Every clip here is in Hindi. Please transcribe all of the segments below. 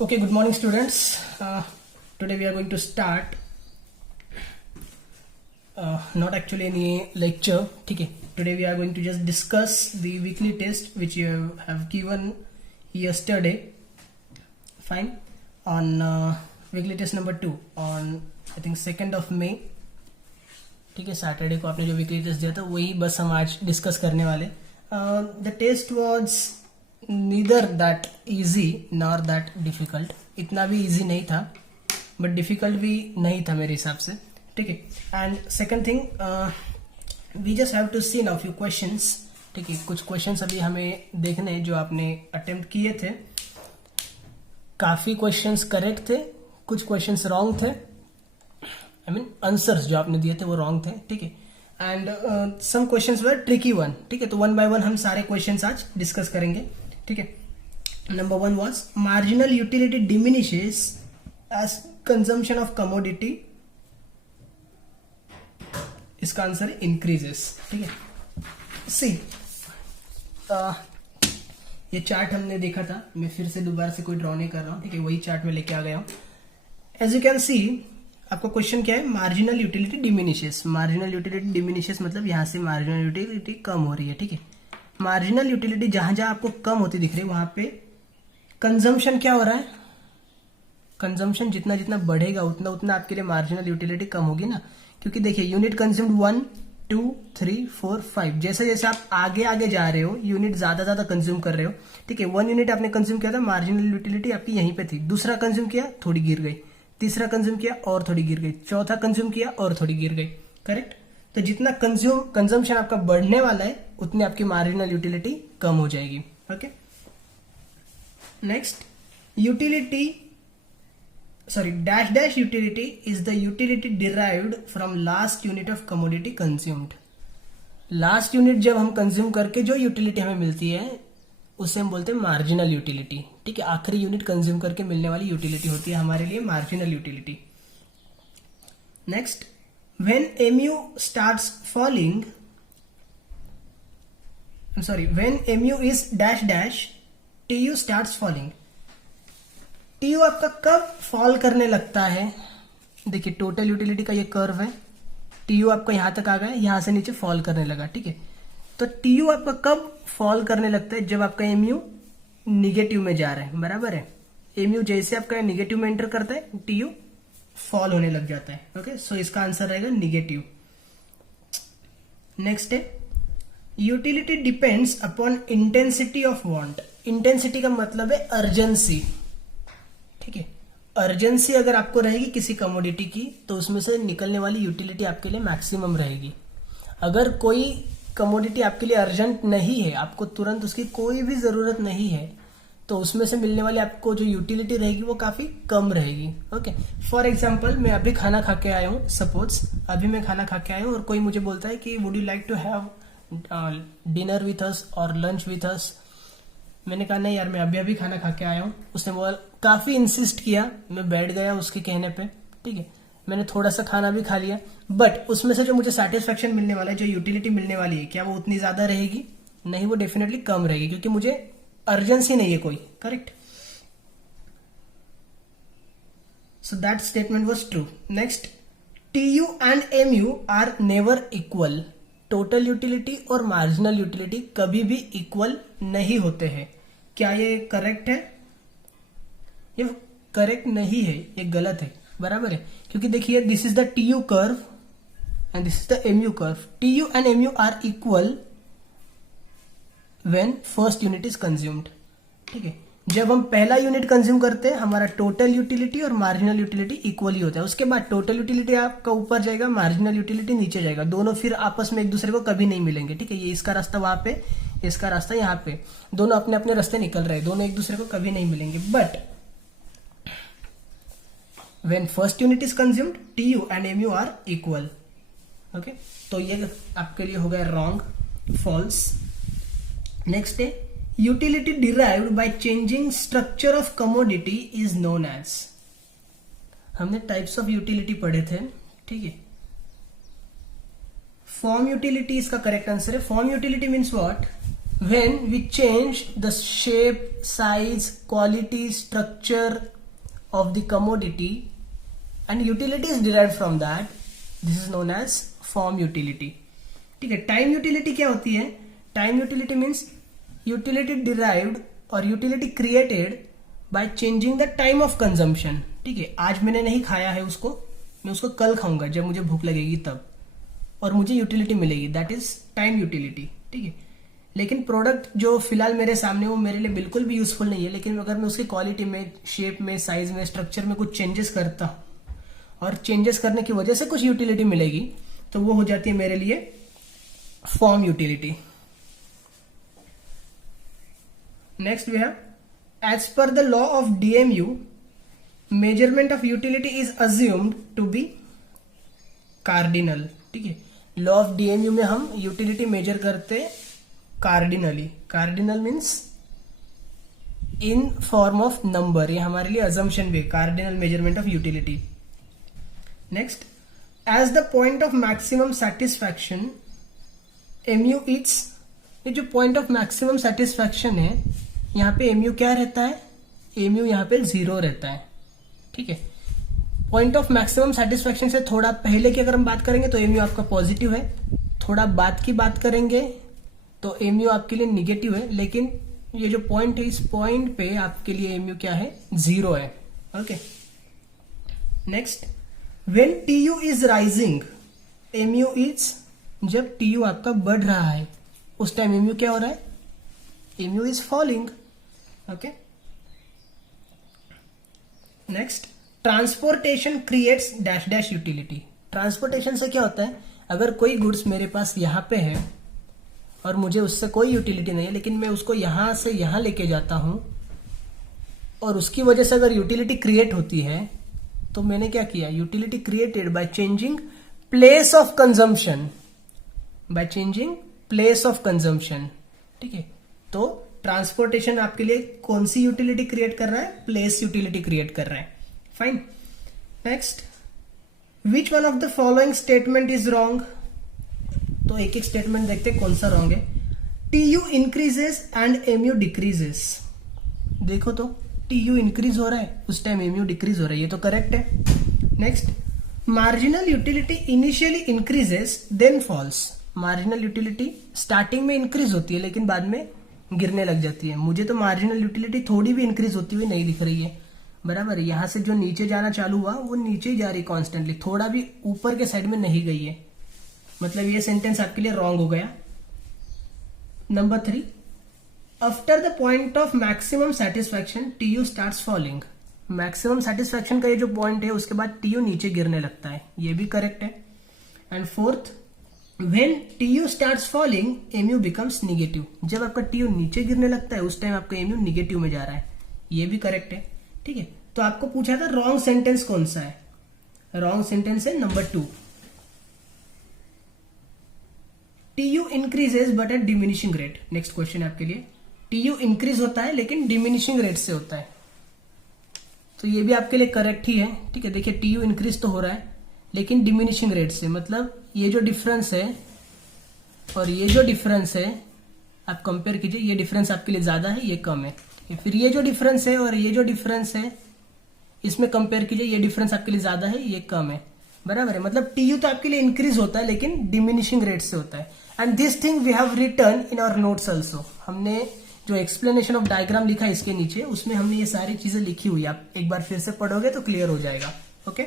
Okay, good morning students. Today we are going to start not actually any lecture. Okay, today we are going to just discuss the weekly test which you have given yesterday. Fine. On weekly test number 2 on I think 2nd of May. ठीक है, सैटरडे को आपने जो वीकली टेस्ट दिया था वही बस हम आज डिस्कस करने वाले. The test was neither that easy nor that difficult. इतना भी इजी नहीं था बट डिफिकल्ट भी नहीं था मेरे हिसाब से. ठीक है. And second thing, we just have to see now few questions. ठीक है, कुछ क्वेश्चंस अभी हमें देखने हैं जो आपने अटेम्प्ट किए थे. काफी क्वेश्चंस करेक्ट थे, कुछ क्वेश्चंस रॉन्ग थे. I mean आंसर्स जो आपने दिए थे वो रॉन्ग थे. ठीक है. And some questions were tricky one. ठीक है, तो वन बाय वन हम सारे क्वेश्चंस आज डिस्कस करेंगे. ठीक है. Number 1 was marginal utility diminishes as consumption of commodity. इसका आंसर है इंक्रीजेस. ठीक है. सी ये चार्ट हमने देखा था, मैं फिर से दोबारा से कोई ड्रॉ नहीं कर रहा हूं. ठीक है, वही चार्ट में लेके आ गया हूं. एज यू कैन सी आपका क्वेश्चन क्या है, marginal utility diminishes. Marginal utility diminishes मतलब यहां से मार्जिनल यूटिलिटी कम हो रही है. ठीक है. मार्जिनल यूटिलिटी जहां जहां आपको कम होती दिख रही है वहां पे कंजम्पशन क्या हो रहा है. कंजम्पशन जितना जितना बढ़ेगा उतना उतना आपके लिए मार्जिनल यूटिलिटी कम होगी ना. क्योंकि देखिए यूनिट कंज्यूम्ड 1 2 3 4 5 जैसे जैसे आप आगे आगे जा रहे हो यूनिट ज्यादा कंज्यूम कर रहे हो. ठीक है. 1 यूनिट आपने कंज्यूम किया था, मार्जिनल यूटिलिटी आपकी यहीं पे थी. दूसरा कंज्यूम किया, थोड़ी गिर गई. तीसरा कंज्यूम किया और थोड़ी गिर गई. चौथा कंज्यूम किया और थोड़ी गिर गई. करेक्ट. तो जितना कंजम्पशन आपका बढ़ने वाला है उतनी आपकी मार्जिनल यूटिलिटी कम हो जाएगी. Okay. Next, utility dash dash utility is the utility derived from last unit of commodity consumed. Last unit जब हम कंज्यूम करके जो यूटिलिटी हमें मिलती है उसे हम बोलते हैं मार्जिनल यूटिलिटी. ठीक है. आखिरी यूनिट कंज्यूम करके मिलने वाली यूटिलिटी होती है हमारे लिए marginal utility. Next, when MU starts falling, when MU is dash dash TU starts falling. TU आपका कब फॉल करने लगता है. देखिए टोटल यूटिलिटी का ये कर्व है. टीयू आपका यहां तक आ गया, यहां से नीचे फॉल करने लगा. ठीक है. तो टीयू आपका कब फॉल करने लगता है, जब आपका एमयू निगेटिव में जा रहा है. बराबर है. एमयू जैसे आपका निगेटिव में एंटर करता है टीयू फॉल होने लग जाता है. ओके. सो इसका आंसर रहेगा निगेटिव. नेक्स्ट है, utility depends upon intensity of want. Intensity का मतलब है अर्जेंसी. ठीक है. अर्जेंसी अगर आपको रहेगी किसी कमोडिटी की तो उसमें से निकलने वाली यूटिलिटी आपके लिए मैक्सिमम रहेगी. अगर कोई कमोडिटी आपके लिए अर्जेंट नहीं है, आपको तुरंत उसकी कोई भी जरूरत नहीं है, तो उसमें से मिलने वाली आपको जो यूटिलिटी रहेगी वो काफी कम रहेगी. ओके. फॉर एग्जांपल मैं अभी खाना खा के आया हूँ. सपोज अभी मैं खाना खा के आया हूँ और कोई मुझे बोलता है कि would you like to have dinner with us और लंच विथ अस. मैंने कहा नहीं यार, मैं अभी अभी खाना खा के आया हूँ. उसने बोला, काफी इंसिस्ट किया, मैं बैठ गया उसके कहने पे. ठीक है. मैंने थोड़ा सा खाना भी खा लिया, बट उसमें से जो मुझे सेटिस्फेक्शन मिलने वाला है, जो यूटिलिटी मिलने वाली है, क्या वो उतनी ज्यादा रहेगी. नहीं, वो डेफिनेटली कम रहेगी क्योंकि मुझे अर्जेंसी नहीं है कोई. Correct. So that statement was true. Next, TU and MU are never equal. Total utility और मार्जिनल यूटिलिटी कभी भी इक्वल नहीं होते हैं. क्या ये करेक्ट है? ये करेक्ट नहीं है, ये गलत है. बराबर है. क्योंकि देखिए this is the TU curve and this is the MU curve. TU and MU are equal when first unit is consumed. ठीक है. जब हम पहला यूनिट कंज्यूम करते हैं हमारा टोटल यूटिलिटी और मार्जिनल यूटिलिटी इक्वल ही होता है. उसके बाद टोटल यूटिलिटी आपका ऊपर जाएगा, मार्जिनल यूटिलिटी नीचे जाएगा. दोनों फिर आपस में एक दूसरे को कभी नहीं मिलेंगे. ठीक है. ये इसका रास्ता वहां पे, इसका रास्ता यहाँ पे, दोनों अपने अपने रास्ते निकल रहे हैं, दोनों एक दूसरे को कभी नहीं मिलेंगे. But when first unit is consumed TU and MU are equal. Okay, तो ये आपके लिए हो गया wrong, false. Next है, utility derived by changing structure of commodity is known as. हमने types of utility पढ़े थे. ठीक है. फॉर्म यूटिलिटी इसका करेक्ट आंसर है. Form utility means what, when we change the shape, size, quality, structure of the commodity and utility is derived from that, this is known as form utility. ठीक है. टाइम यूटिलिटी क्या होती है? Time utility means utility derived और utility created by changing the time of consumption. ठीक है. आज मैंने नहीं खाया है उसको, मैं उसको कल खाऊंगा जब मुझे भूख लगेगी तब, और मुझे यूटिलिटी मिलेगी, दैट इज टाइम यूटिलिटी. ठीक है. लेकिन प्रोडक्ट जो फिलहाल मेरे सामने वो मेरे लिए बिल्कुल भी यूजफुल नहीं है, लेकिन अगर मैं उसकी क्वालिटी में, शेप में, साइज में, स्ट्रक्चर में कुछ चेंजेस करता हूं और चेंजेस करने की वजह से कुछ यूटिलिटी मिलेगी तो वो हो जाती है मेरे लिए form utility. Next we have as per the law of DMU measurement of utility is assumed to be cardinal. ठीक है. लॉ ऑफ डीएमयू में हम यूटिलिटी मेजर करते cardinally. Cardinal means in form of number. ये हमारे लिए अजम्पशन भी, cardinal measurement of utility. Next, as the point of maximum satisfaction MU its. ये जो पॉइंट ऑफ मैक्सिमम सेटिस्फैक्शन है यहां पे एमयू क्या रहता है? एमयू यहां पे 0 रहता है. ठीक है. पॉइंट ऑफ मैक्सिमम सेटिस्फैक्शन से थोड़ा पहले की अगर हम बात करेंगे तो एमयू आपका पॉजिटिव है, थोड़ा बाद की बात करेंगे तो एमयू आपके लिए निगेटिव है, लेकिन ये जो पॉइंट है इस पॉइंट पे आपके लिए एमयू क्या है? 0 है. Okay. Next, when TU is rising MU is, जब टीयू आपका बढ़ रहा है उस टाइम एमयू क्या हो रहा है? MU is falling. Okay. Next, transportation creates dash dash utility. Transportation से क्या होता है? अगर कोई गुड्स मेरे पास यहां पे है और मुझे उससे कोई यूटिलिटी नहीं है, लेकिन मैं उसको यहां से यहां लेके जाता हूं और उसकी वजह से अगर यूटिलिटी क्रिएट होती है तो मैंने क्या किया? Utility created by changing place of consumption. By changing place of consumption. ठीक है. तो ट्रांसपोर्टेशन आपके लिए कौन सी यूटिलिटी क्रिएट कर रहा है? प्लेस यूटिलिटी क्रिएट कर रहा है. Fine. Next, which one of the following statement is wrong. तो एक एक स्टेटमेंट देखते हैं कौन सा रॉन्ग है. TU increases and MU decreases. देखो तो टीयू इंक्रीज हो रहा है उस टाइम एमयू डिक्रीज हो रहा है, ये तो करेक्ट है. Next, marginal utility initially increases then falls. Marginal utility starting में इंक्रीज होती है लेकिन बाद में गिरने लग जाती है. मुझे तो मार्जिनल यूटिलिटी थोड़ी भी इंक्रीज होती हुई नहीं दिख रही है. बराबर है. यहां से जो नीचे जाना चालू हुआ वो नीचे ही जा रही कॉन्स्टेंटली, थोड़ा भी ऊपर के साइड में नहीं गई है. मतलब ये सेंटेंस आपके लिए रॉन्ग हो गया. Number 3, after the point of maximum satisfaction TU starts falling. Maximum satisfaction का ये जो पॉइंट है उसके बाद टीयू नीचे गिरने लगता है, ये भी करेक्ट है. And fourth, when TU starts falling MU becomes negative. जब आपका टीयू नीचे गिरने लगता है उस टाइम आपका एमयू निगेटिव में जा रहा है, ये भी करेक्ट है. ठीक है. तो आपको पूछा था रॉन्ग सेंटेंस कौन सा है? रॉन्ग सेंटेंस है number 2. TU increases but at diminishing rate. Next question है आपके लिए. टीयू इंक्रीज होता है लेकिन डिमिनिशिंग रेट से होता है, तो ये भी आपके लिए करेक्ट ही है. ठीक है. देखिए टीयू इंक्रीज तो हो रहा है लेकिन डिमिनिशिंग रेट से, मतलब ये जो डिफरेंस है और ये जो डिफरेंस है आप कंपेयर कीजिए, ये डिफरेंस आपके लिए ज्यादा है, ये कम है. फिर ये जो डिफरेंस है और ये जो डिफरेंस है इसमें कंपेयर कीजिए, ये डिफरेंस आपके लिए ज्यादा है, ये कम है. बराबर है. मतलब टीयू तो आपके लिए इंक्रीज होता है लेकिन डिमिनिशिंग रेट से होता है. And this thing we have written in our notes also. हमने जो एक्सप्लेनेशन ऑफ डायग्राम लिखा है इसके नीचे, उसमें हमने ये सारी चीजें लिखी हुई है. आप एक बार फिर से पढ़ोगे तो क्लियर हो जाएगा. Okay.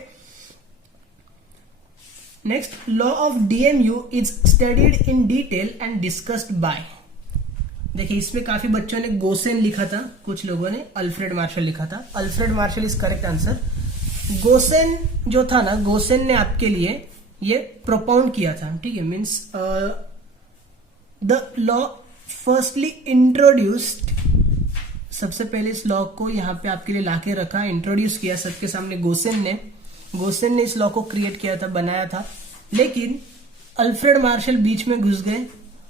Next, law of DMU is studied in detail and discussed bye. देखिए इसमें काफी बच्चों ने गोसेन लिखा था, कुछ लोगों ने अल्फ्रेड मार्शल लिखा था. Alfred Marshall is correct answer. Gaussian जो था ना, गोसेन ने आपके लिए ये प्रोपाउंड किया था. ठीक है. Means the law firstly introduced, सबसे पहले इस लॉ को यहाँ पे आपके लिए लाके रखा, इंट्रोड्यूस किया सबके सामने गोसेन ने इस लॉ को क्रिएट किया था, बनाया था. लेकिन अल्फ्रेड मार्शल बीच में घुस गए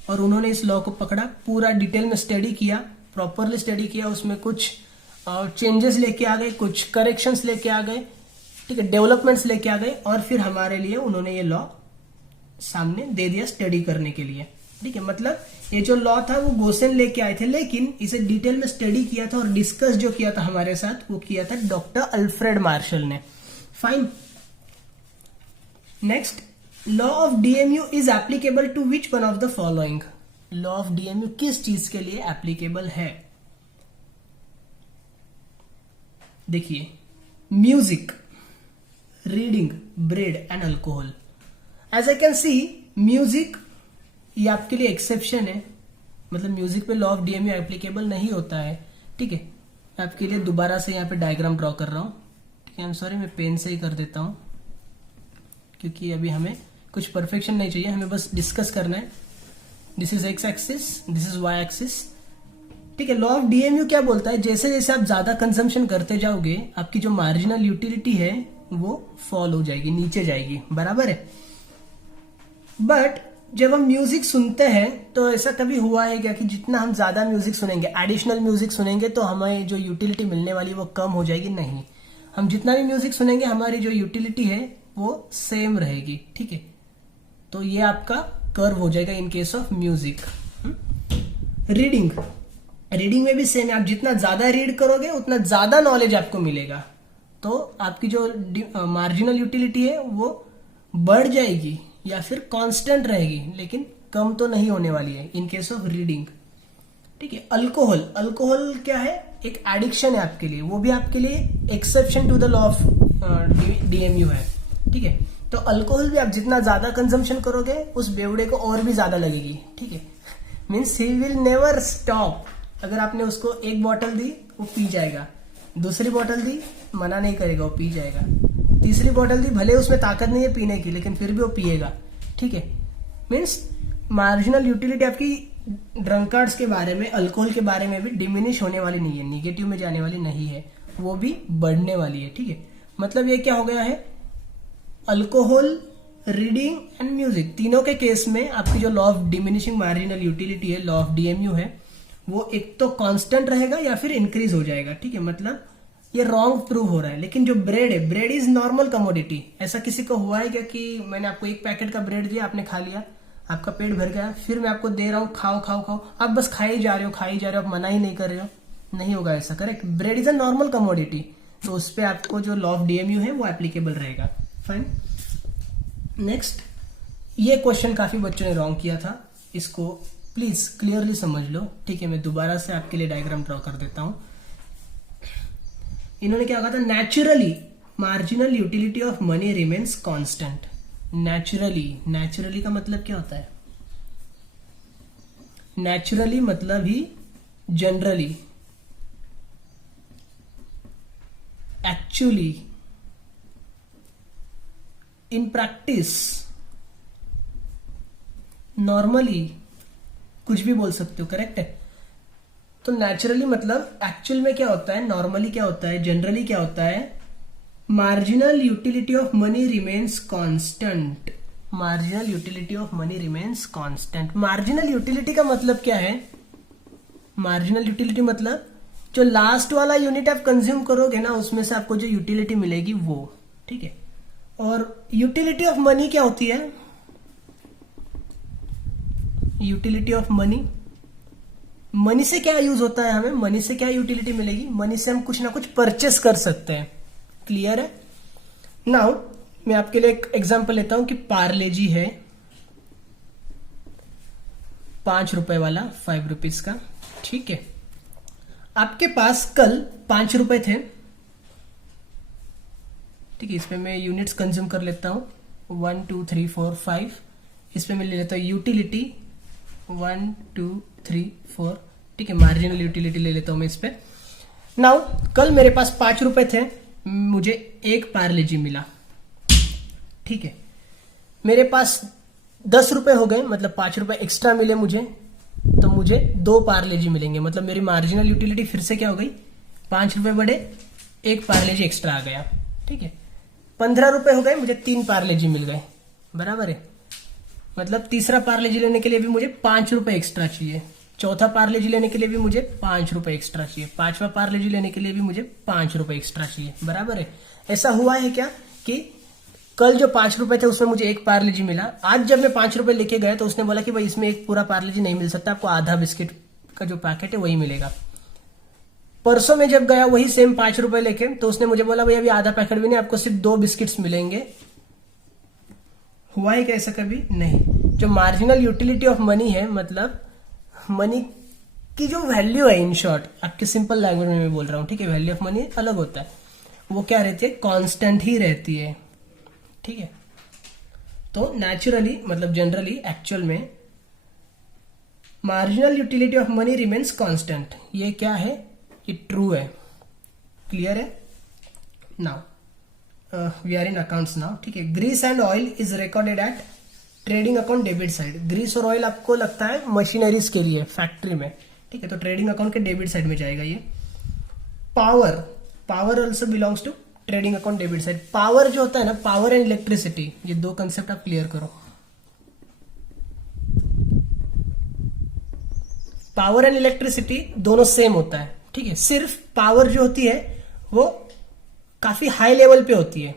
और उन्होंने इस लॉ को पकड़ा, पूरा डिटेल में स्टडी किया, प्रॉपरली स्टडी किया, उसमें कुछ चेंजेस लेके आ गए, कुछ करेक्शंस लेके आ गए. ठीक है. डेवलपमेंट्स लेके आ गए और फिर हमारे लिए उन्होंने ये लॉ सामने दे दिया स्टडी करने के लिए. ठीक है, मतलब ये जो लॉ था वो गोसेन लेके आए थे, लेकिन इसे डिटेल में स्टडी किया था और डिस्कस जो किया था हमारे साथ वो किया था डॉक्टर अल्फ्रेड मार्शल ने। Fine. Next, law of DMU is applicable to which one of the following. Law of DMU किस चीज के लिए एप्लीकेबल है? देखिए, music, reading, bread and alcohol. As I can see, music ये आपके लिए एक्सेप्शन है, मतलब म्यूजिक पे लॉ ऑफ डीएमयू एप्लीकेबल नहीं होता है। ठीक है, मैं आपके लिए दोबारा से यहाँ पे डायग्राम ड्रॉ कर रहा हूँ। ठीक है, आई एम सॉरी, मैं पेन से ही कर देता हूँ क्योंकि अभी हमें कुछ परफेक्शन नहीं चाहिए, हमें बस डिस्कस करना है। This is X axis, this is Y axis. ठीक है, लॉ ऑफ डीएमयू क्या बोलता है, जैसे जैसे आप ज्यादा कंजम्पशन करते जाओगे आपकी जो मार्जिनल यूटिलिटी है वो फॉल हो जाएगी, नीचे जाएगी, बराबर है। बट जब हम म्यूजिक सुनते हैं तो ऐसा कभी हुआ है क्या कि जितना हम ज्यादा म्यूजिक सुनेंगे, एडिशनल म्यूजिक सुनेंगे, तो हमें जो यूटिलिटी मिलने वाली वो कम हो जाएगी? नहीं, हम जितना भी म्यूजिक सुनेंगे हमारी जो यूटिलिटी है वो सेम रहेगी। ठीक है, तो ये आपका कर्व हो जाएगा in case of music. Reading, reading में भी सेम है, आप जितना ज्यादा रीड करोगे उतना ज्यादा नॉलेज आपको मिलेगा, तो आपकी जो मार्जिनल यूटिलिटी है वो बढ़ जाएगी या फिर कांस्टेंट रहेगी, लेकिन कम तो नहीं होने वाली है इन केस ऑफ रीडिंग। ठीक है, अल्कोहल, अल्कोहल क्या है, एक एडिक्शन है आपके लिए, वो भी आपके लिए exception to the law of DMU है। ठीक है, तो अल्कोहल भी आप जितना ज्यादा कंजम्पशन करोगे उस बेवड़े को और भी ज्यादा लगेगी। ठीक है, means he will never stop. अगर आपने उसको एक बोतल दी वो पी जाएगा, दूसरी बोतल दी मना नहीं करेगा, वो पी जाएगा, तीसरी बोतल दी भले उसमें ताकत नहीं है पीने की लेकिन फिर भी वो पिएगा। ठीक है, मीन्स मार्जिनल यूटिलिटी आपकी ड्रंकार्ड्स के बारे में, अल्कोहल के बारे में भी डिमिनिश होने वाली नहीं है, निगेटिव में जाने वाली नहीं है, वो भी बढ़ने वाली है। ठीक है, मतलब ये क्या हो गया है, अल्कोहल, रीडिंग एंड म्यूजिक, तीनों के केस में आपकी जो law of diminishing marginal utility है, लॉ ऑफ डीएमयू है, वो एक तो कांस्टेंट रहेगा या फिर इंक्रीज हो जाएगा। ठीक है, मतलब ये रॉन्ग प्रूव हो रहा है। लेकिन जो ब्रेड है, ब्रेड इज नॉर्मल कमोडिटी। ऐसा किसी को हुआ है क्या कि मैंने आपको एक पैकेट का ब्रेड दिया, आपने खा लिया, आपका पेट भर गया, फिर मैं आपको दे रहा हूं खाओ खाओ खाओ, आप बस खाई जा रहे हो, खाई जा रहे हो, आप मना ही नहीं कर रहे हो? नहीं होगा ऐसा, correct. Bread is a normal commodity, तो उस पर आपको जो लॉ ऑफ डीएमयू है वो एप्लीकेबल रहेगा। फाइन। नेक्स्ट, ये क्वेश्चन काफी बच्चों ने रॉन्ग किया था, इसको प्लीज क्लियरली समझ लो। ठीक है, मैं दोबारा से आपके लिए डायग्राम ड्रॉ कर देता हूं। इन्होंने क्या कहा था, naturally marginal utility of money remains constant. Naturally, naturally का मतलब क्या होता है? नेचुरली मतलब ही generally, actually, in practice, normally, कुछ भी बोल सकते हो, करेक्ट है। तो नेचुरली मतलब एक्चुअल में क्या होता है, नॉर्मली क्या होता है, जनरली क्या होता है, marginal utility of money remains constant. Marginal utility of money remains constant. Marginal utility का मतलब क्या है? मार्जिनल यूटिलिटी मतलब जो लास्ट वाला यूनिट आप कंज्यूम करोगे ना, उसमें से आपको जो यूटिलिटी मिलेगी वो। ठीक है, और यूटिलिटी ऑफ मनी क्या होती है? यूटिलिटी ऑफ मनी, मनी से क्या यूज होता है, हमें मनी से क्या यूटिलिटी मिलेगी? मनी से हम कुछ ना कुछ परचेस कर सकते हैं। क्लियर है? नाउ मैं आपके लिए एक एग्जांपल लेता हूं कि पार्ले जी है 5 रुपए वाला, 5 रुपीज का। ठीक है, आपके पास कल 5 रुपए थे। ठीक है, इसमें मैं यूनिट्स कंज्यूम कर लेता हूं 1 2 3 4 5। इसमें मैं ले लेता हूं यूटिलिटी 1 2 3 4। ठीक है, मार्जिनल यूटिलिटी ले लेता हूं मैं इस पे। नाउ कल मेरे पास 5 रुपए थे, मुझे एक पार्ले जी मिला। ठीक है, मेरे पास 10 रुपए हो गए, मतलब 5 रुपए एक्स्ट्रा मिले मुझे, तो मुझे 2 पार्ले जी मिलेंगे। मतलब मेरी मार्जिनल यूटिलिटी फिर से क्या हो गई, 5 रुपए बढ़े, एक पार्ले जी एक्स्ट्रा आ गया। ठीक है, 15 रुपए हो गए, मुझे 3 पार्ले जी मिल गए, बराबर है। मतलब तीसरा पार्ले जी लेने के लिए भी मुझे 5 रुपए एक्स्ट्रा चाहिए, चौथा पार्ले जी लेने के लिए भी मुझे 5 रुपए एक्स्ट्रा चाहिए, 5वां पार्ले जी लेने के लिए भी मुझे 5 रुपए एक्स्ट्रा चाहिए, बराबर है। ऐसा हुआ है क्या कि कल जो 5 रुपए थे उसमें मुझे एक पार्ले-जी मिला, आज जब मैं 5 रुपए लेके गया तो उसने बोला कि भाई इसमें एक पूरा पार्ले-जी नहीं मिल सकता, आपको आधा बिस्किट का जो पैकेट है वही मिलेगा। परसों में जब गया वही सेम 5 रुपए लेके, तो उसने मुझे बोला भाई अभी आधा पैकेट भी नहीं, आपको सिर्फ 2 बिस्किट्स मिलेंगे। हुआ है क्या ऐसा कभी? नहीं। जो मार्जिनल यूटिलिटी ऑफ मनी है, मतलब मनी की जो वैल्यू है, इन शॉर्ट आपके सिंपल लैंग्वेज में मैं बोल रहा हूँ, ठीक है, वैल्यू ऑफ मनी अलग होता है, वो क्या रहती है, कांस्टेंट ही रहती है, ठीक है। तो नेचुरली मतलब जनरली एक्चुअल में marginal utility of money remains constant, ये क्या है, ये ट्रू है, क्लियर है। Now we are in accounts now, ठीक है। Grease and oil is recorded at trading account debit side. Grease और ऑयल आपको लगता है मशीनरीज के लिए फैक्ट्री में, ठीक है, तो ट्रेडिंग अकाउंट के डेबिट साइड में जाएगा ये। Power, power also belongs to trading account debit side. Power जो होता है ना, पावर एंड इलेक्ट्रिसिटी, ये 2 कंसेप्ट आप क्लियर करो। पावर एंड इलेक्ट्रिसिटी दोनों सेम होता है, ठीक है, सिर्फ पावर जो होती है वो काफी हाई लेवल पे होती है,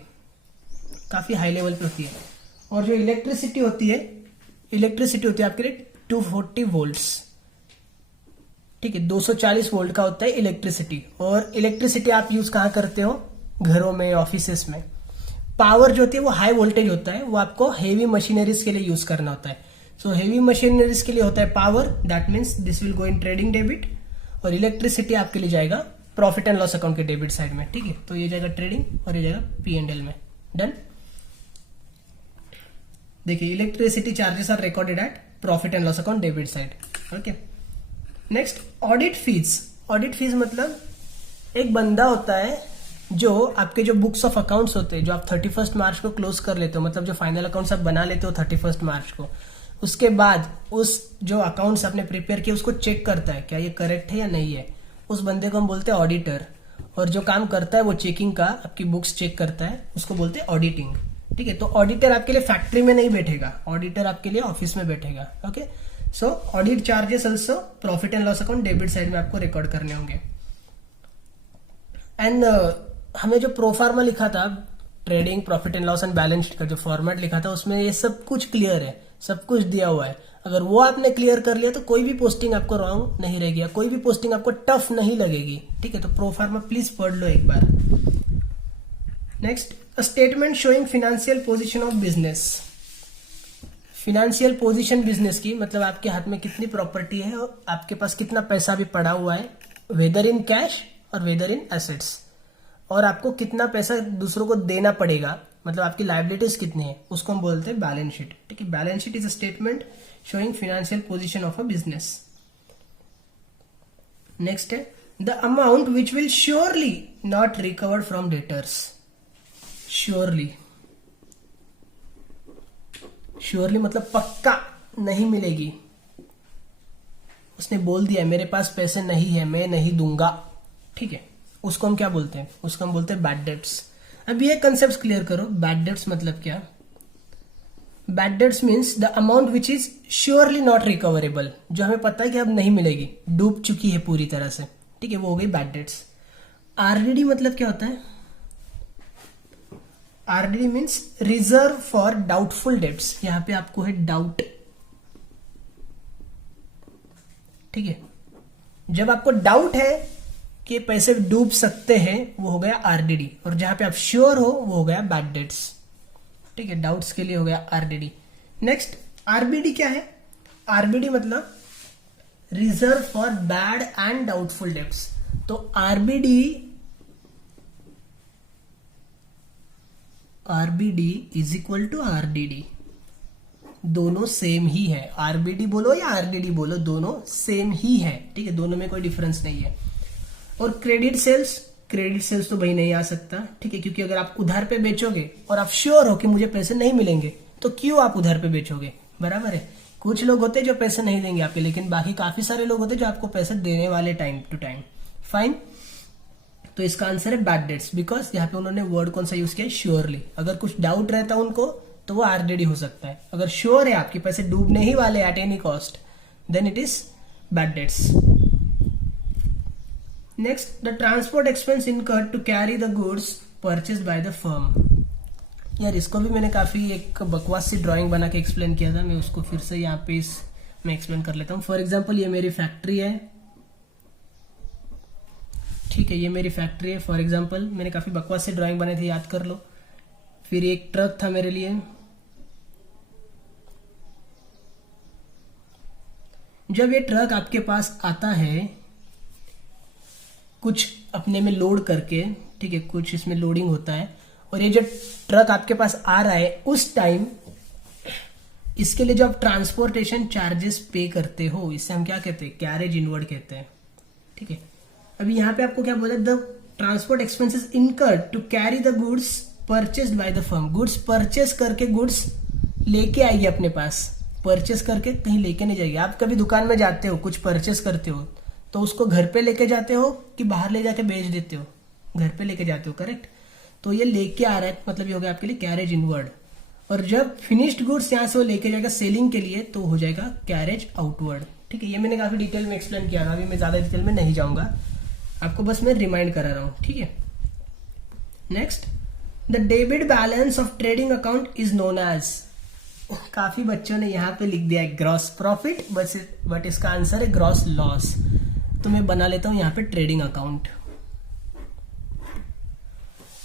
काफी हाई लेवल पे होती है, और जो इलेक्ट्रिसिटी होती है, इलेक्ट्रिसिटी होती है आपके लिए 240 वोल्ट्स, ठीक है, 240 वोल्ट का होता है इलेक्ट्रिसिटी। और इलेक्ट्रिसिटी आप यूज कहां करते हो, घरों में, ऑफिसेस में। पावर जो होती है वो हाई वोल्टेज होता है, वो आपको हेवी मशीनरीज के लिए यूज करना होता है। सो हेवी मशीनरीज के लिए होता है power, that means this will go in trading debit, और इलेक्ट्रिसिटी आपके लिए जाएगा प्रॉफिट एंड लॉस अकाउंट के डेबिट साइड में, ठीक है। तो ये जाएगा ट्रेडिंग और ये जाएगा P&L में। डन। देखिए electricity charges are recorded at profit and loss account debit side, okay. Next audit fees. Audit fees मतलब एक बंदा होता है जो आपके जो बुक्स ऑफ अकाउंट्स होते हैं, जो आप 31 मार्च को क्लोज कर लेते हो, मतलब जो फाइनल अकाउंट्स आप बना लेते हो 31 मार्च को, उसके बाद उस जो अकाउंट्स आपने प्रिपेयर किए उसको चेक करता है क्या ये करेक्ट है या नहीं है, उस बंदे को हम बोलते हैं ऑडिटर। और जो काम करता है वो चेकिंग का, आपकी बुक्स चेक करता है, उसको बोलते हैं ऑडिटिंग, ठीक है। तो ऑडिटर आपके लिए फैक्ट्री में नहीं बैठेगा, ऑडिटर आपके लिए ऑफिस में बैठेगा, okay. So audit charges also profit and loss account debit side में आपको रिकॉर्ड करने होंगे। एंड हमें जो प्रोफार्मा लिखा था, trading profit and loss and balance sheet का जो फॉर्मेट लिखा था, उसमें ये सब कुछ क्लियर है, सब कुछ दिया हुआ है। अगर वो आपने क्लियर कर लिया तो कोई भी पोस्टिंग आपको रॉन्ग नहीं रहेगी, कोई भी पोस्टिंग आपको टफ नहीं लगेगी, ठीक है। तो प्रोफार्मा प्लीज पढ़ लो एक बार। Next, a statement showing financial position of business. Financial position business की मतलब आपके हाथ में कितनी प्रॉपर्टी है और आपके पास कितना पैसा भी पड़ा हुआ है, वेदर इन कैश और वेदर इन एसेट्स, और आपको कितना पैसा दूसरों को देना पड़ेगा, मतलब आपकी लायबिलिटीज कितनी है, उसको हम बोलते हैं बैलेंस शीट, ठीक है। Balance sheet is a statement showing financial position of a business. Next है the amount which will surely not recovered from debtors. Surely, surely मतलब पक्का नहीं मिलेगी, उसने बोल दिया मेरे पास पैसे नहीं है, मैं नहीं दूंगा, ठीक है, उसको हम क्या बोलते हैं, उसको हम बोलते हैं बैड डेट्स। अब ये कंसेप्ट क्लियर करो, बैड डेट्स मतलब क्या। Bad debts means the amount which is surely not recoverable, जो हमें पता है कि अब नहीं मिलेगी, डूब चुकी है पूरी तरह से, ठीक है, वो हो गई बैड डेट्स। आरडीडी मतलब क्या होता है, RDD means reserve for doubtful debts, यहां पे आपको है डाउट, ठीक है। जब आपको डाउट है कि पैसे डूब सकते हैं, वो हो गया आरडीडी, और जहां पे आप श्योर हो वो हो गया बैड डेट्स, ठीक है। डाउट्स के लिए हो गया आरडीडी। नेक्स्ट आरबीडी क्या है, आरबीडी मतलब reserve for bad and doubtful debts. तो RBD is equal to RDD, दोनों सेम ही है, आरबीडी बोलो या आरडीडी बोलो, दोनों सेम ही है, ठीक है, दोनों में कोई डिफरेंस नहीं है। और क्रेडिट सेल्स तो भाई नहीं आ सकता, ठीक है, क्योंकि अगर आप उधार पे बेचोगे और आप श्योर हो कि मुझे पैसे नहीं मिलेंगे, तो क्यों आप उधार पे बेचोगे, बराबर है। कुछ लोग होते हैं जो पैसे नहीं देंगे आपके, लेकिन बाकी काफी सारे लोग होते हैं जो आपको पैसे देने वाले टाइम टू टाइम, फाइन। तो इसका आंसर है बैड डेट्स, बिकॉज यहाँ पे उन्होंने वर्ड कौन सा यूज किया, श्योरली। अगर कुछ डाउट रहता उनको तो वो आरडीडी हो सकता है, अगर श्योर है आपके पैसे डूबने ही वाले at any cost, then it is bad debts. Next, the transport expense incurred to carry the goods purchased by the firm. यार इसको भी मैंने काफ़ी एक बकवास सी ड्राइंग बना के एक्सप्लेन किया था, मैं उसको फिर से यहाँ पे मैं एक्सप्लेन कर लेता हूँ। फॉर एग्जांपल ये मेरी फैक्ट्री है, ठीक है, ये मेरी फैक्ट्री है फॉर एग्जांपल। मैंने काफ़ी बकवास सी ड्राइंग बनाई थी, याद कर लो। फिर एक ट्रक था मेरे लिए, जब ये ट्रक आपके पास आता है कुछ अपने में लोड करके, ठीक है, कुछ इसमें लोडिंग होता है, और ये जो ट्रक आपके पास आ रहा है उस टाइम इसके लिए जो आप ट्रांसपोर्टेशन चार्जेस पे करते हो, इससे हम क्या कहते हैं, कैरेज इनवर्ड कहते हैं, ठीक है। अभी यहाँ पे आपको क्या बोला, the transport expenses incurred to carry the goods purchased by the firm. Goods purchase करके गुड्स लेके आएगी अपने पास, परचेस करके कहीं लेके नहीं जाएगी। आप कभी दुकान में जाते हो, कुछ परचेस करते हो, तो उसको घर पे लेके जाते हो कि बाहर ले जाके बेच देते हो? घर पे लेके जाते हो, करेक्ट। तो ये लेके आ रहा है, मतलब ये हो गया आपके लिए कैरेज इनवर्ड। और जब फिनिश्ड गुड्स यहाँ से वो लेके जाएगा सेलिंग के लिए, तो हो जाएगा कैरेज आउटवर्ड, ठीक है। ये मैंने काफी डिटेल में एक्सप्लेन किया था, अभी मैं ज्यादा डिटेल में नहीं जाऊंगा, आपको बस मैं रिमाइंड करा रहा हूं, ठीक है। Next, the debit balance of trading account is known as, काफी बच्चों ने यहाँ पे लिख दिया है ग्रॉस प्रॉफिट, बट इसका आंसर है ग्रॉस लॉस। तो मैं बना लेता हूं यहाँ पे ट्रेडिंग अकाउंट।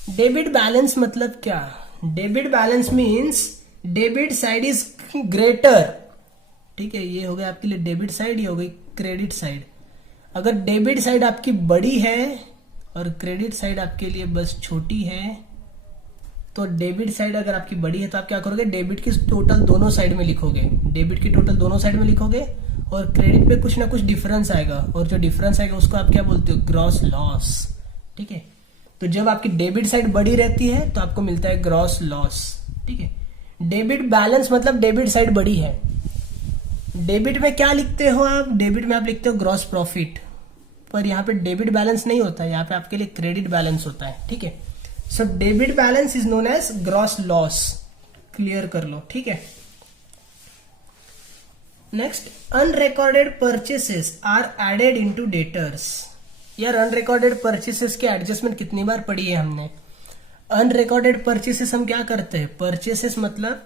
डेबिट बैलेंस मतलब क्या? Debit balance means debit side is greater, ठीक है। ये हो गया आपके लिए डेबिट साइड, ये हो गई क्रेडिट साइड। अगर डेबिट साइड आपकी बड़ी है और क्रेडिट साइड आपके लिए बस छोटी है, तो डेबिट साइड अगर आपकी बड़ी है तो आप क्या करोगे, डेबिट की टोटल दोनों साइड में लिखोगे, डेबिट की टोटल दोनों साइड में लिखोगे, और क्रेडिट पे कुछ ना कुछ डिफरेंस आएगा, और जो डिफरेंस आएगा उसको आप क्या बोलते हो, ग्रॉस लॉस, ठीक है। तो जब आपकी डेबिट साइड बड़ी रहती है तो आपको मिलता है ग्रॉस लॉस, ठीक है। डेबिट बैलेंस मतलब डेबिट साइड बड़ी है। डेबिट में क्या लिखते हो आप, डेबिट में आप लिखते हो ग्रॉस प्रॉफिट, पर यहाँ पे डेबिट बैलेंस नहीं होता है, यहाँ पे आपके लिए क्रेडिट बैलेंस होता है, ठीक है। So debit balance is known as gross loss, clear कर लो, ठीक है। Next, unrecorded purchases are added into debtors. यार अनरिकॉर्डेड परचेसेस के एडजस्टमेंट कितनी बार पढ़ी है हमने। अनरिकॉर्डेड परचेसेस हम क्या करते हैं, परचेसेस मतलब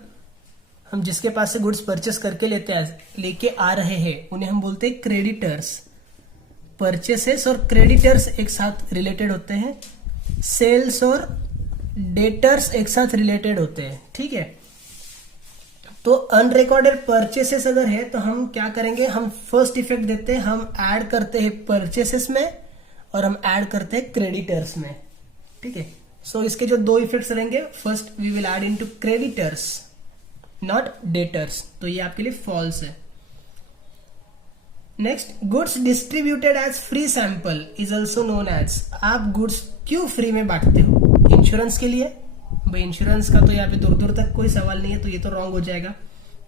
हम जिसके पास से गुड्स परचेस करके लेके आ रहे हैं उन्हें हम बोलते हैं क्रेडिटर्स। परचेसेस और क्रेडिटर्स एक साथ रिलेटेड होते हैं, सेल्स और डेटर्स एक साथ रिलेटेड होते हैं, ठीक है। तो अनरिकॉर्डेड परचेसेस अगर है तो हम क्या करेंगे, हम फर्स्ट इफेक्ट देते हैं, हम ऐड करते हैं परचेसेस में और हम ऐड करते हैं क्रेडिटर्स में, ठीक है। सो इसके जो दो इफेक्ट्स रहेंगे, first we will add into creditors not debtors, तो ये आपके लिए फॉल्स है। Next, goods distributed as free sample is also known as. आप गुड्स क्यों फ्री में बांटते हो? इंश्योरेंस के लिए? भाई इंश्योरेंस का तो यहाँ पे दूर दूर तक कोई सवाल नहीं है, तो ये तो रॉन्ग हो जाएगा।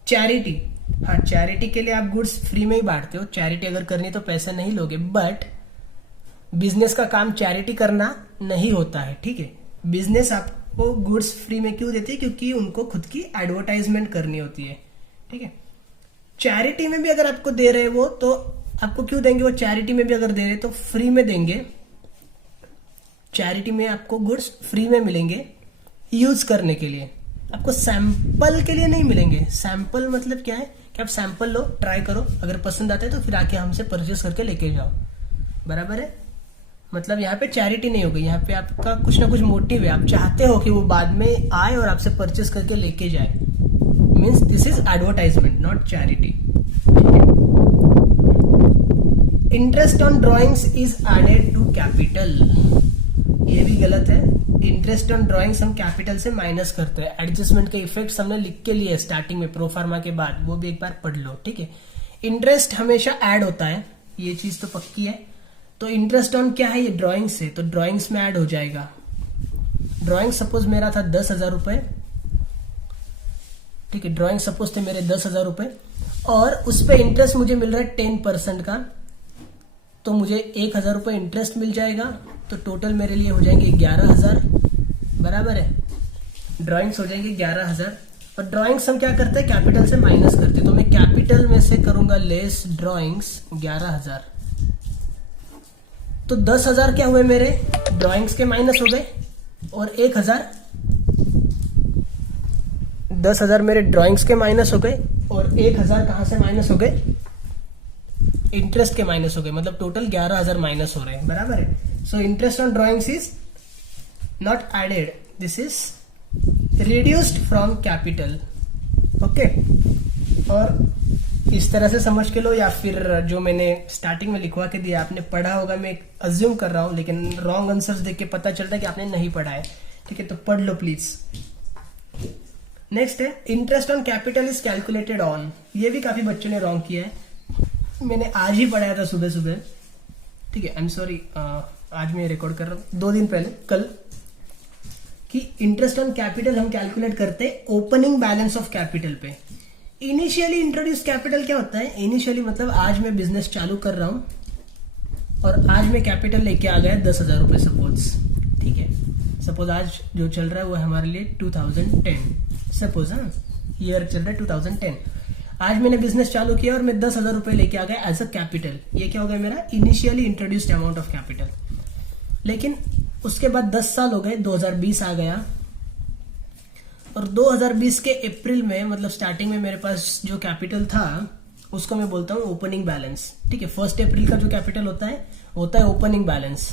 चैरिटी, हाँ चैरिटी के लिए आप गुड्स फ्री में ही बांटते हो। चैरिटी अगर करनी तो पैसे नहीं लोगे, बट बिजनेस का काम चैरिटी करना नहीं होता है, ठीक है। बिजनेस आपको गुड्स फ्री में क्यों देती है? क्योंकि उनको खुद की एडवर्टाइजमेंट करनी होती है, ठीक है। चैरिटी में भी अगर आपको दे रहे वो, तो आपको क्यों देंगे वो? चैरिटी में भी अगर दे रहे तो फ्री में देंगे। चैरिटी में आपको गुड्स फ्री में मिलेंगे यूज करने के लिए, आपको सैंपल के लिए नहीं मिलेंगे। सैंपल मतलब क्या है कि आप सैंपल लो, ट्राई करो, अगर पसंद आता है तो फिर आके हमसे परचेस करके लेके जाओ, बराबर है। मतलब यहाँ पे चैरिटी नहीं होगी, यहाँ पे आपका कुछ ना कुछ मोटिव है, आप चाहते हो कि वो बाद में आए और आपसे परचेस करके लेके जाए। Means this is advertisement not charity. Interest on drawings is added to capital, ये भी गलत है। इंटरेस्ट ऑन ड्रॉइंग्स हम कैपिटल से माइनस करते हैं। एडजस्टमेंट के इफेक्ट्स हमने लिख के लिए स्टार्टिंग में प्रोफार्मा के बाद, वो भी एक बार पढ़ लो, ठीक है। इंटरेस्ट हमेशा ऐड होता है, ये चीज तो पक्की है। तो इंटरेस्ट ऑन क्या है? ये ड्रॉइंग से, तो ड्रॉइंग्स में ऐड हो जाएगा। ड्रॉइंग सपोज मेरा था 10,000 रुपए, ठीक है। ड्रॉइंग सपोज थे मेरे 10,000 रुपए, और उस पर इंटरेस्ट मुझे मिल रहा है 10% का, तो मुझे 1,000 रुपए इंटरेस्ट मिल जाएगा, तो टोटल मेरे लिए हो जाएंगे 11,000, बराबर है। ड्रॉइंग्स हो जाएंगे 11,000, और ड्रॉइंग्स हम क्या करते हैं? कैपिटल से माइनस करते हैं, तो मैं कैपिटल में से करूंगा लेस ड्रॉइंग्स 11,000, तो 10,000 क्या हुए मेरे? ड्रॉइंग्स के माइनस हो गए, और 1,000 10,000 मेरे ड्राइंग्स के माइनस हो गए और 1,000 कहां से माइनस हो गए, इंटरेस्ट के माइनस हो गए, मतलब टोटल 11,000 माइनस हो रहे हैं, बराबर है। So interest on drawings is not added, this is reduced from capital, okay. और इस तरह से समझ के लो, या फिर जो मैंने स्टार्टिंग में लिखवा के दिया आपने पढ़ा होगा, मैं अज्यूम कर रहा हूं, लेकिन रॉन्ग आंसर्स देख के पता चलता है कि आपने नहीं पढ़ा है, ठीक है, तो पढ़ लो प्लीज। नेक्स्ट है interest on capital is calculated on, ये भी काफी बच्चों ने रॉन्ग किया है, मैंने आज ही पढ़ाया था सुबह सुबह, ठीक है, आई एम सॉरी, आज मैं रिकॉर्ड कर रहा हूं 2 दिन पहले, कल, कि इंटरेस्ट ऑन कैपिटल हम कैलकुलेट करते हैं ओपनिंग बैलेंस ऑफ कैपिटल पे। इनिशियली इंट्रोड्यूस कैपिटल क्या होता है, इनिशियली मतलब आज मैं बिजनेस चालू कर रहा हूं और आज मैं कैपिटल लेके आ गया 10,000 रुपए सपोज, ठीक है, सपोज आज जो चल रहा है वो है हमारे लिए 2010, सपोज, हाँ ईयर चल रहा है 2010, आज मैंने बिजनेस चालू किया और मैं 10,000 रुपए लेके आ गया एज अ कैपिटल, ये क्या हो गया मेरा initially introduced amount of capital. लेकिन उसके बाद 10 साल हो गए, 2020 आ गया और 2020 के अप्रैल में, मतलब स्टार्टिंग में मेरे पास जो कैपिटल था उसको मैं बोलता हूँ ओपनिंग बैलेंस, ठीक है। 1 अप्रैल का जो कैपिटल होता है ओपनिंग बैलेंस,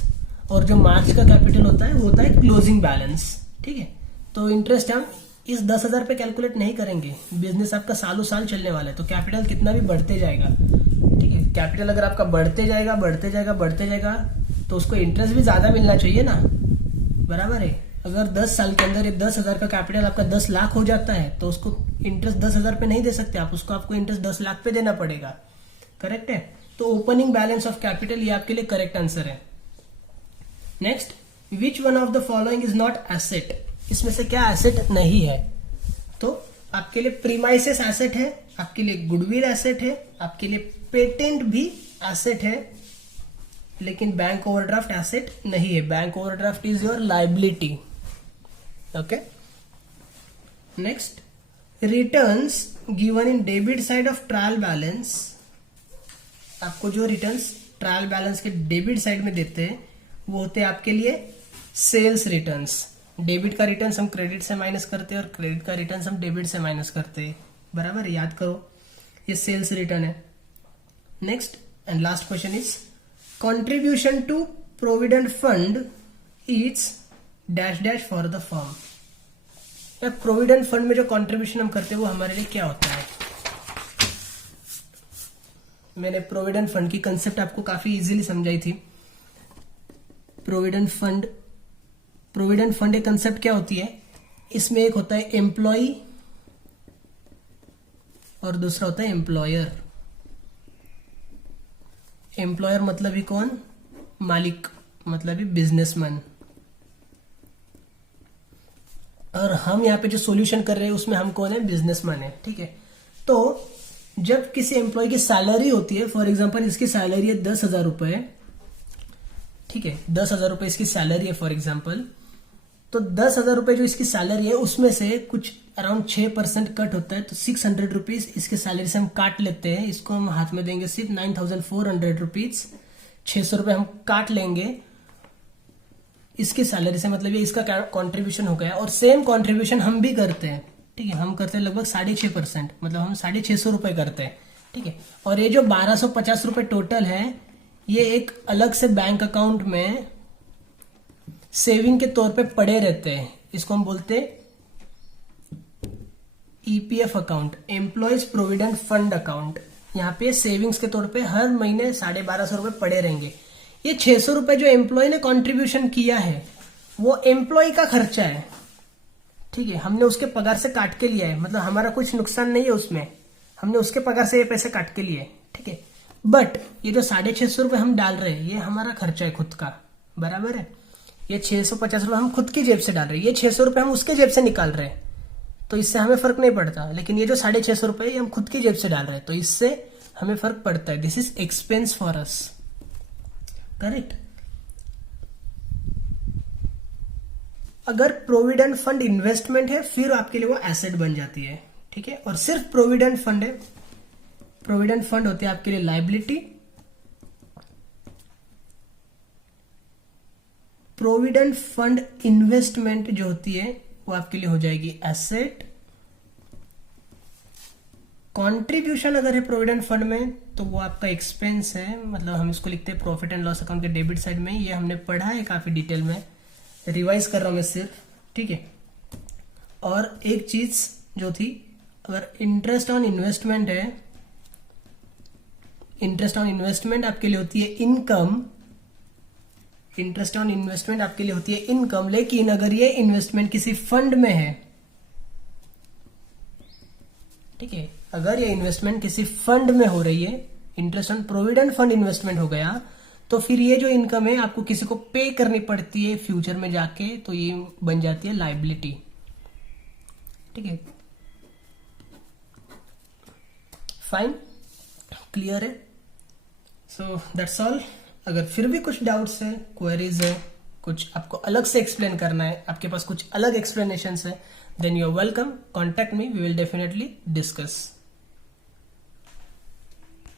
और जो मार्च का कैपिटल होता है वो होता है क्लोजिंग बैलेंस, ठीक है। तो इंटरेस्ट हम इस 10,000 पे कैलकुलेट नहीं करेंगे, बिजनेस आपका सालों साल चलने वाला है, तो कैपिटल कितना भी बढ़ते जाएगा, ठीक है। कैपिटल अगर आपका बढ़ते जाएगा बढ़ते जाएगा बढ़ते जाएगा तो उसको इंटरेस्ट भी ज्यादा मिलना चाहिए ना, बराबर है। अगर 10 साल के अंदर 10,000 का कैपिटल आपका 10 लाख हो जाता है तो उसको इंटरेस्ट 10,000 पे नहीं दे सकते आप, उसको आपको इंटरेस्ट 10 लाख पे देना पड़ेगा, करेक्ट है। तो ओपनिंग बैलेंस ऑफ कैपिटल ये आपके लिए करेक्ट आंसर है। Next, which one of the following is not asset, इसमें से क्या एसेट नहीं है, तो आपके लिए प्रीमाइसेस एसेट है, आपके लिए गुडविल एसेट है, आपके लिए पेटेंट भी एसेट है, लेकिन बैंक ओवरड्राफ्ट एसेट नहीं है। Bank overdraft is your liability, okay. Next, returns given in debit side of trial balance, आपको जो रिटर्न्स ट्रायल बैलेंस के डेबिट साइड में देते हैं वो होते हैं आपके लिए सेल्स रिटर्न्स। डेबिट का रिटर्न्स हम क्रेडिट से माइनस करते हैं और क्रेडिट का रिटर्न्स हम डेबिट से माइनस करते हैं, बराबर, याद करो, ये सेल्स रिटर्न है। Next and last question is contribution to provident fund is dash dash for the firm. Provident fund में जो कंट्रीब्यूशन हम करते हैं वो हमारे लिए क्या होता है। मैंने प्रोविडेंट फंड की कंसेप्ट आपको काफी इजीली समझाई थी। प्रोविडेंट फंड एक कंसेप्ट क्या होती है, इसमें एक होता है एम्प्लॉय और दूसरा होता है एम्प्लॉयर। एम्प्लॉयर मतलब ही कौन, मालिक, मतलब ही बिजनेसमैन। और हम यहाँ पे जो सॉल्यूशन कर रहे हैं उसमें हम कौन है, बिजनेसमैन है, ठीक है। तो जब किसी एम्प्लॉय की सैलरी होती है, फॉर एग्जांपल इसकी सैलरी है 10,000 रुपए, ठीक है, 10,000 रुपए इसकी सैलरी है फॉर एग्जांपल, तो 10,000 रुपए जो इसकी सैलरी है उसमें से कुछ अराउंड 6% कट होता है, तो 600 रुपीज इसके सैलरी से हम काट लेते हैं, इसको हम हाथ में देंगे सिर्फ 9,400 रुपीज, 600 रुपए हम काट लेंगे इसकी सैलरी से, मतलब ये इसका कंट्रीब्यूशन हो गया। और सेम कंट्रीब्यूशन हम भी करते हैं, ठीक है, हम करते हैं लगभग 6.5%, मतलब हम 650 रुपए करते हैं, ठीक है। और ये जो 1250 रुपए टोटल है ये एक अलग से बैंक अकाउंट में सेविंग के तौर पे पड़े रहते हैं, इसको हम बोलते हैं EPF account, employees provident fund account. यहाँ पे सेविंग्स के तौर पे हर महीने 1250 रुपए पड़े रहेंगे। ये 600 रुपए जो एम्प्लॉय ने कंट्रीब्यूशन किया है वो एम्प्लॉय का खर्चा है, ठीक है, हमने उसके पगार से काट के लिया है, मतलब हमारा कुछ नुकसान नहीं है उसमें, हमने उसके पगार से ये पैसे काट के लिए, ठीक है। बट ये जो 650 रुपए हम डाल रहे हैं ये हमारा खर्चा है खुद का, बराबर है। ये 650 रुपए हम खुद की जेब से डाल रहे हैं, ये 600 रुपए हम उसके जेब से निकाल रहे हैं, तो इससे हमें फर्क नहीं पड़ता। लेकिन ये जो 650 रुपए ये हम खुद की जेब से डाल रहे हैं, तो इससे हमें फर्क पड़ता है। This is expense for us, correct. अगर प्रोविडेंट फंड इन्वेस्टमेंट है फिर आपके लिए वो एसेट बन जाती है, ठीक है। और सिर्फ प्रोविडेंट फंड है, प्रोविडेंट फंड होते हैं आपके लिए लाइबिलिटी। प्रोविडेंट फंड इन्वेस्टमेंट जो होती है वो आपके लिए हो जाएगी एसेट, कंट्रीब्यूशन अगर है प्रोविडेंट फंड में तो वो आपका एक्सपेंस है, मतलब हम इसको लिखते हैं प्रॉफिट एंड लॉस अकाउंट के डेबिट साइड में। ये हमने पढ़ा है काफी डिटेल में, रिवाइज कर रहा हूं मैं सिर्फ, ठीक है। और एक चीज जो थी, अगर इंटरेस्ट ऑन इन्वेस्टमेंट है, इंटरेस्ट ऑन इन्वेस्टमेंट आपके लिए होती है इनकम, इंटरेस्ट ऑन इन्वेस्टमेंट आपके लिए होती है इनकम, लेकिन अगर ये इन्वेस्टमेंट किसी फंड में है, ठीक है, अगर ये इन्वेस्टमेंट किसी फंड में हो रही है, interest on provident fund investment हो गया, तो फिर ये जो इनकम है आपको किसी को पे करनी पड़ती है फ्यूचर में जाके, तो ये बन जाती है लाइबिलिटी, ठीक है। फाइन, क्लियर है? So that's all. अगर फिर भी कुछ डाउट्स है, क्वेरीज है, कुछ आपको अलग से एक्सप्लेन करना है, आपके पास कुछ अलग एक्सप्लेनेशन है, then you are welcome, contact me, we will definitely discuss.